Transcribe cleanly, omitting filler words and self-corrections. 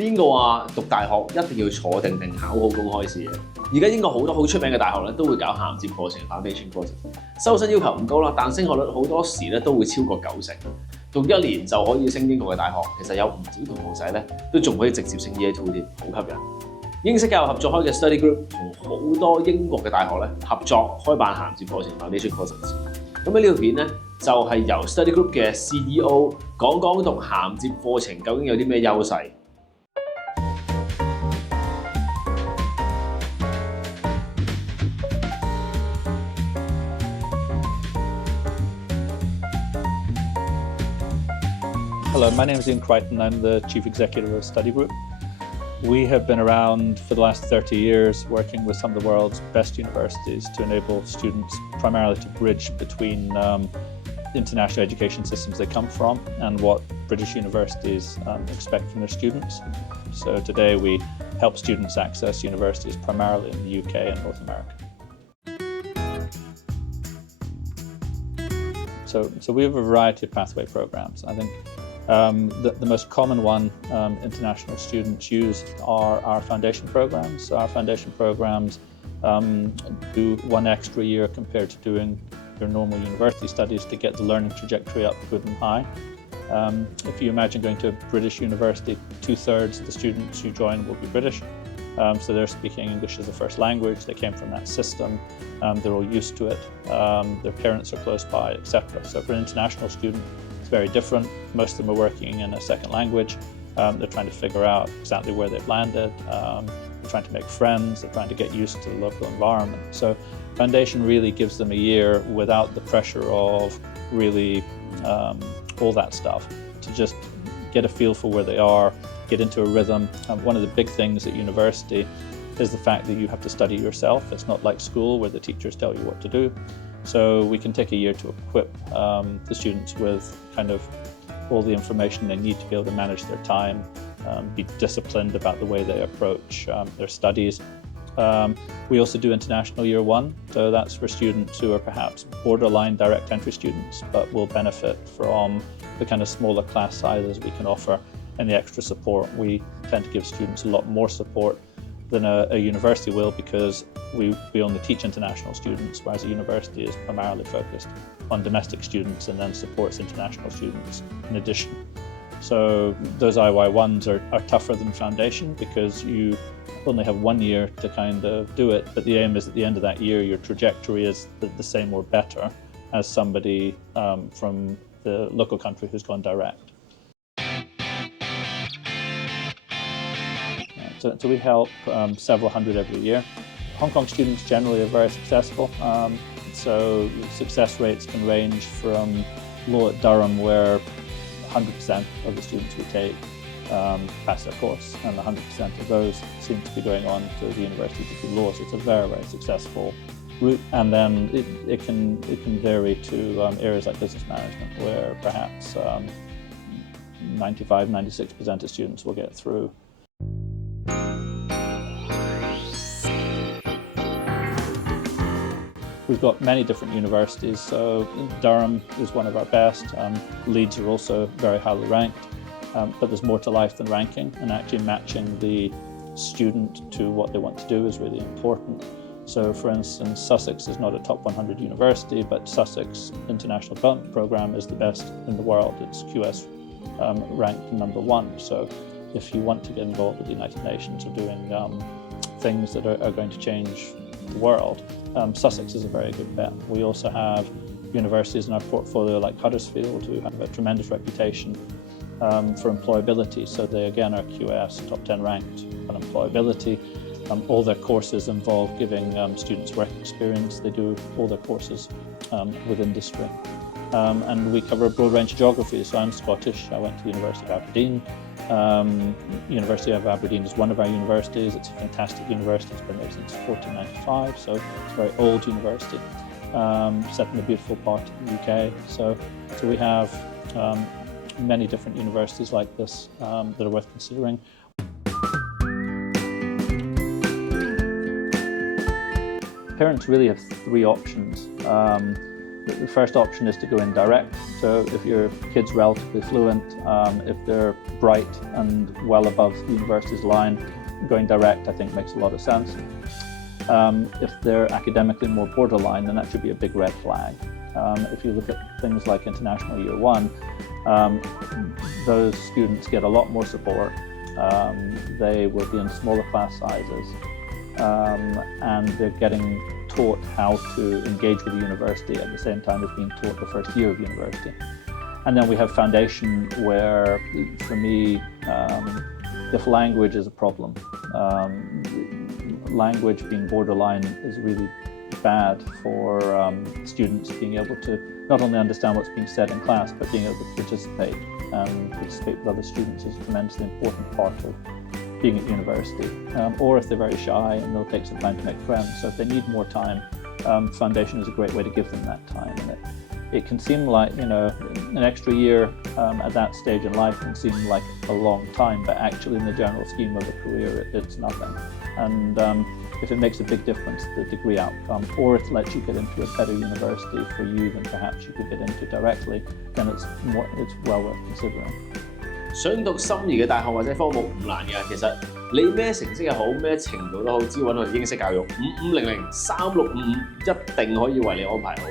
邊個話讀大學一定要坐定定考好公開試嘅？而家英國好多好出名嘅大學咧，都會搞銜接課程 Foundation 課程，收生要求唔高啦，但升學率好多時咧都會超過90%。讀1年就可以升英國嘅大學，其實有唔少同學仔咧都仲可以直接升 Year 2添，好吸引。英式教育合作開嘅 Study Group 同好多英國嘅大學咧合作開辦銜接課程 Foundation 課程。咁喺呢條片咧就係由 Study Group 嘅 CEO 講讀銜接課程究竟有啲咩優勢。Hello, my name is Ian Crichton. I'm the Chief Executive of Study Group. We have been around for the last 30 years working with some of the world's best universities to enable students primarily to bridge between international education systems they come from and what British universities expect from their students. So today we help students access universities primarily in the UK and North America. So we have a variety of pathway programs. I think the most common one international students use are our foundation programs. So our foundation programs do 1 extra year compared to doing your normal university studies to get the learning trajectory up good and high. If you imagine going to a British university, 2/3 of the students who join will be British. So they're speaking English as a first language, they came from that system, they're all used to it, their parents are close by, etc. So for an international student, it's very different. Most of them are working in a second language. They're trying to figure out exactly where they've landed, they're trying to make friends, they're trying to get used to the local environment. So Foundation really gives them a year without the pressure of really all that stuff, to just get a feel for where they are, get into a rhythm. One of the big things at university is the fact that you have to study yourself. It's not like school where the teachers tell you what to do. So we can take a year to equip the students with kind of all the information they need to be able to manage their time, be disciplined about the way they approach their studies. We also do International Year One, so that's for students who are perhaps borderline direct entry students, but will benefit from the kind of smaller class sizes we can offer and the extra support. We tend to give students a lot more support than a university will, because we only teach international students, whereas a university is primarily focused on domestic students and then supports international students in addition. So those IY1s are tougher than Foundation because you only have 1 year to kind of do it, but the aim is at the end of that year your trajectory is the same or better as somebody from the local country who's gone direct. So we help several hundred every year. Hong Kong students generally are very successful. So success rates can range from law at Durham, where 100% of the students we take pass their course, and 100% of those seem to be going on to the university to do law. So it's a very, very successful route. And then it can vary to areas like business management, where perhaps 95–96% of students will get through. We've got many different universities, so Durham is one of our best. Leeds are also very highly ranked, but there's more to life than ranking, and actually matching the student to what they want to do is really important. So for instance, Sussex is not a top 100 university, but Sussex International Development Programme is the best in the world. It's QS ranked #1. So if you want to get involved with the United Nations or doing things that are going to change the world, Sussex is a very good bet. We also have universities in our portfolio like Huddersfield, who have a tremendous reputation for employability. So they again are QS top 10 ranked on employability. All their courses involve giving students work experience. They do all their courses with industry. And we cover a broad range of geographies. So I'm Scottish. I went to the University of Aberdeen. University of Aberdeen is one of our universities. It's a fantastic university. It's been there since 1495, so it's a very old university, set in a beautiful part of the UK. So we have many different universities like this that are worth considering. Parents really have 3 options. the first option is to go in direct. So if your kid's relatively fluent, if they're bright and well above the university's line, going direct I think makes a lot of sense. If they're academically more borderline, then that should be a big red flag. If you look at things like International Year One, those students get a lot more support. They will be in smaller class sizes, and they're getting taught how to engage with the university at the same time as being taught the first year of university. And then we have Foundation, where for me, if language is a problem, language being borderline is really bad for students being able to not only understand what's being said in class, but being able to participate with other students is a tremendously important part of being at university. Or if they're very shy, and they'll take some time to make friends. So if they need more time, Foundation is a great way to give them that time. And it can seem like, an extra year at that stage in life can seem like a long time, but actually in the general scheme of a career, it's nothing. And if it makes a big difference to the degree outcome, or it lets you get into a better university for you than perhaps you could get into directly, then it's well worth considering. 想讀心儀嘅大學或者科目唔難嘅，其實你咩成績又好，咩程度都好，只要揾我哋英式教育55003655，一定可以為你安排好。